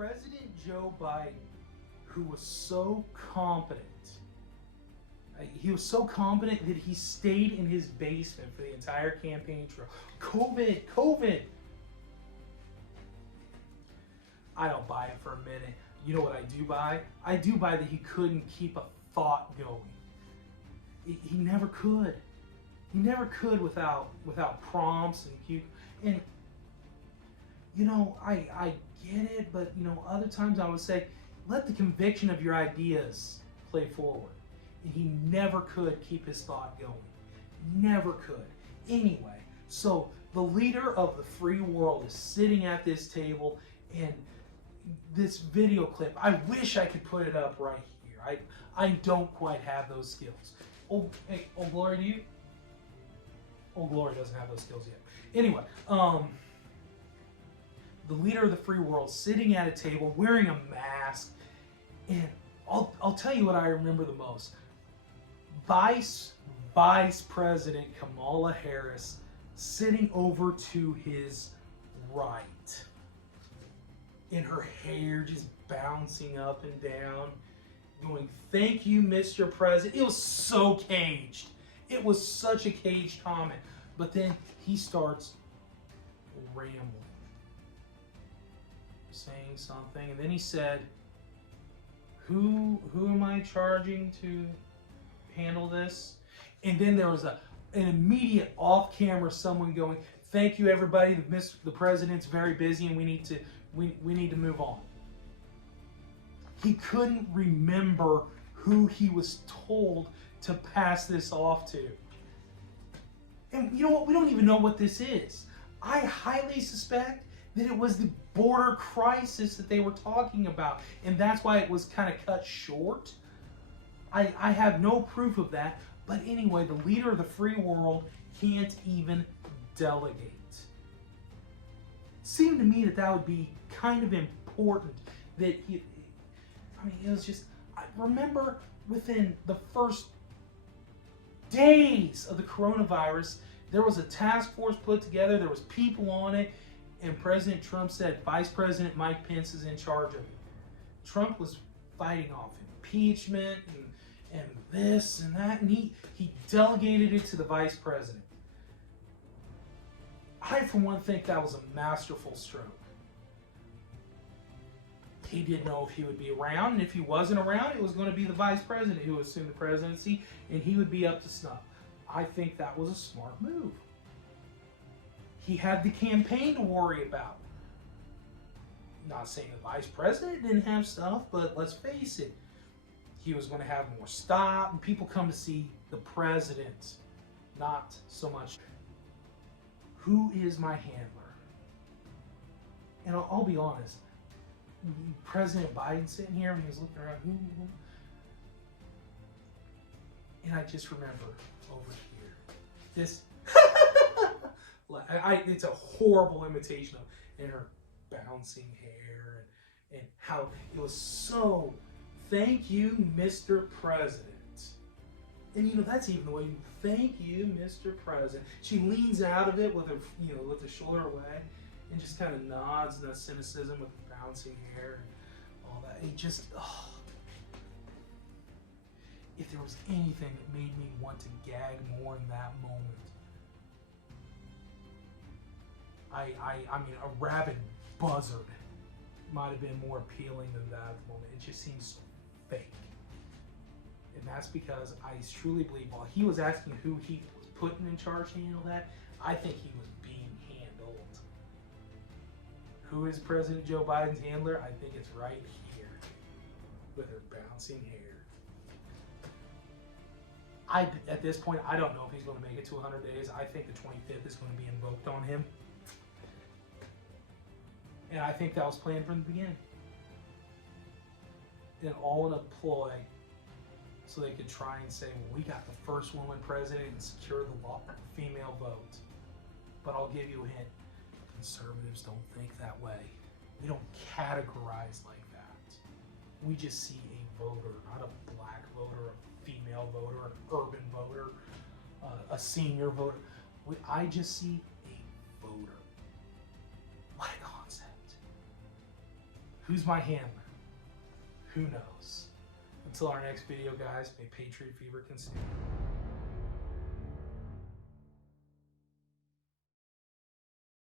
President Joe Biden, who was so competent, he was so competent that he stayed in his basement for the entire campaign trail. COVID. I don't buy it for a minute. You know what I do buy? I do buy that he couldn't keep a thought going. He never could. He never could without prompts and you know, I get it, but you know, other times I would say, let the conviction of your ideas play forward. And he never could keep his thought going. Never could. Anyway, so the leader of the free world is sitting at this table, and this video clip, I wish I could put it up right here. I don't quite have those skills. Oh, hey, Glory, do you? Oh, Glory doesn't have those skills yet. Anyway, the leader of the free world sitting at a table wearing a mask, and I'll tell you what I remember the most. Vice President Kamala Harris sitting over to his right, and her hair just bouncing up and down, going, "Thank you, Mr. President." It was so caged. It was such a caged comment. But then he starts rambling, saying something, and then he said, Who am I charging to handle this? And then there was an immediate off-camera someone going, "Thank you, everybody. The president's very busy, and we need to move on." He couldn't remember who he was told to pass this off to. And you know what? We don't even know what this is. I highly suspect that it was the border crisis that they were talking about, and that's why it was kind of cut short. I have no proof of that, but anyway, the leader of the free world can't even delegate. It seemed to me that would be kind of important, that it was just, I remember within the first days of the coronavirus, there was a task force put together, there was people on it, and President Trump said Vice President Mike Pence is in charge of it. Trump was fighting off impeachment and this and that, and he delegated it to the Vice President. I, for one, think that was a masterful stroke. He didn't know if he would be around, and if he wasn't around, it was going to be the Vice President who would assume the presidency, and he would be up to snuff. I think that was a smart move. He had the campaign to worry about. Not saying the Vice President didn't have stuff, but let's face it, he was going to have more stop, and people come to see the president, not so much. Who is my handler? And I'll be honest, President Biden sitting here and he was looking around, who? And I just remember over here, this, it's a horrible imitation of, and her bouncing hair, and how it was so, "Thank you, Mr. President." And you know, that's even the way, "Thank you, Mr. President." She leans out of it with her, with the shoulder away, and just kind of nods in that cynicism with the bouncing hair and all that. It just, if there was anything that made me want to gag more in that moment, I mean, a rabid buzzard might have been more appealing than that moment. It just seems so fake. And that's because I truly believe while he was asking who he was putting in charge to handle that, I think he was being handled. Who is President Joe Biden's handler? I think it's right here with her bouncing hair. At this point, I don't know if he's going to make it to 100 days. I think the 25th is going to be invoked on him. And I think that was planned from the beginning. And all in a ploy so they could try and say, well, we got the first woman president and secure the female vote. But I'll give you a hint. Conservatives don't think that way. We don't categorize like that. We just see a voter, not a black voter, a female voter, an urban voter, a senior voter. I just see a voter. What a concept. Who's my handler? Who knows? Until our next video, guys, may Patriot Fever consume.